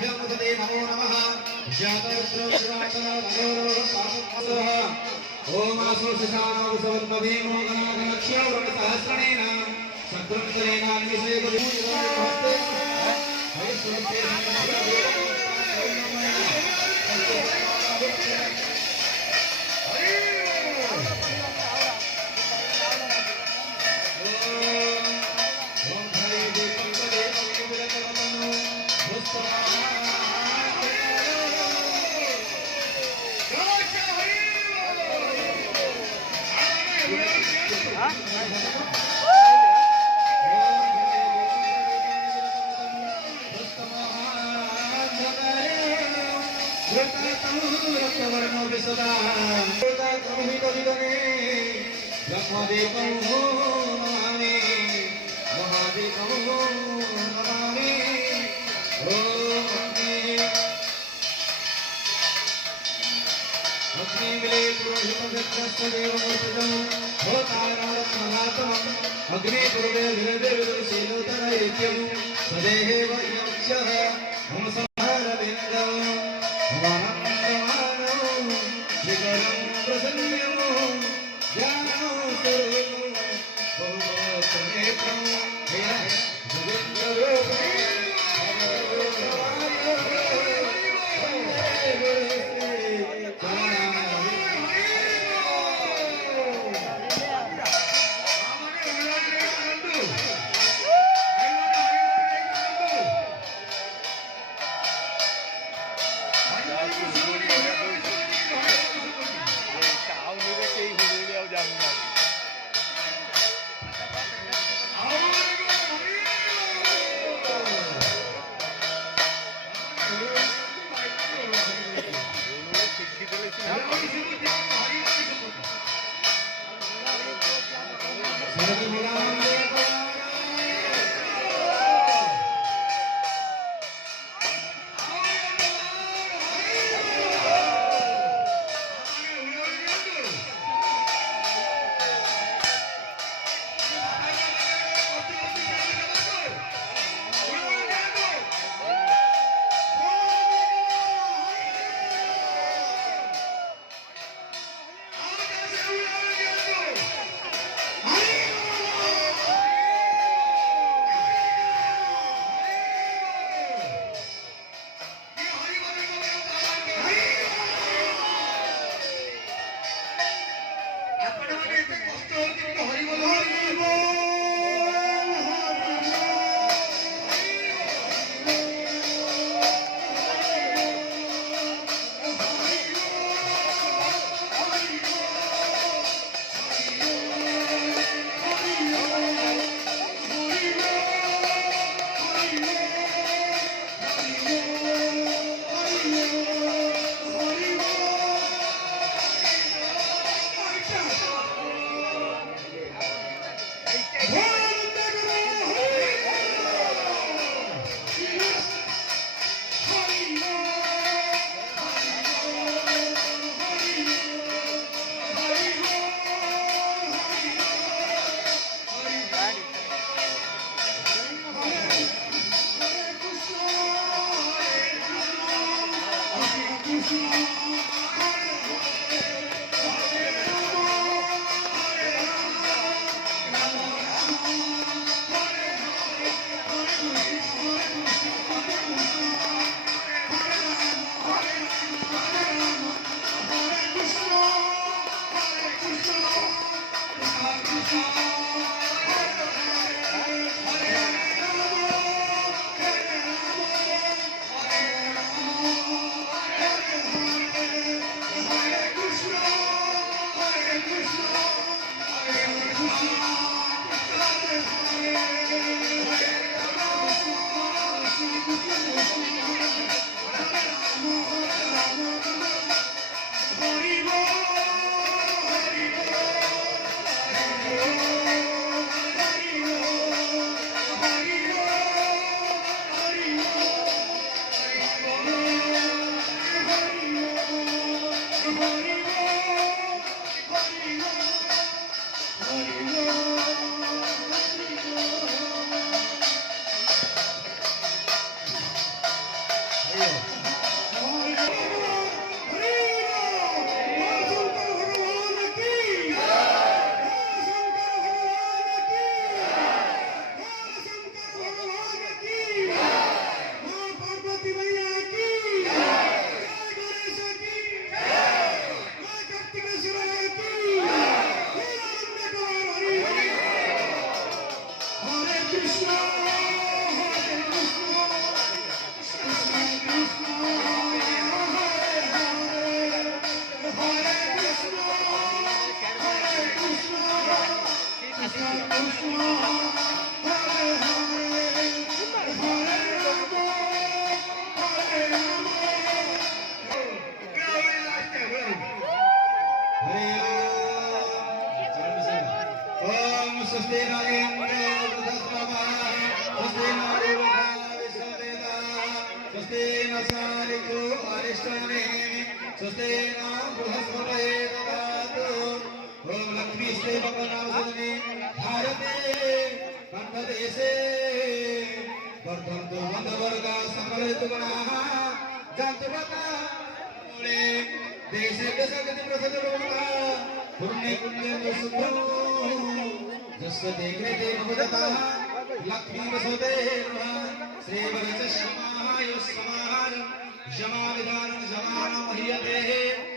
नमो नमः ओम आसोषिषामसवन्मभीमो गणागणक्ष्यवरणसहस्रणेन सकृत्तरेण निषेकविमुक्ते अग्नि पूर्वे विरदेवशीलोतरैक्यं सदेव यक्षः मम संहारविन्दं वानन्दमानो शिखरं प्रसन्नमो ज्ञानो स्वरूपं बहुवचनेत्रं जोगेन्द्ररूपं Hare ओम स्वस्ति न इंद्रो वृद्धश्रवः स्वस्ति न देवता विश्ववेदाः स्वस्ति न सारिको अरिष्टनेमि स्वस्ति न बृहस्पतये ददातु ओम लक्ष्मीस्ते भगवनासने भारते कन्नदेशे वर्धन्तु बन्धवर्गा सकलहितगुणाः जन्तु मूले देशे देशगति प्रसिद्धः पुण्य पुण्य सुखो जस्य देखे देवता लक्ष्मी वसुते श्रीवरच समाय समार जमा विधान जमान मह्यते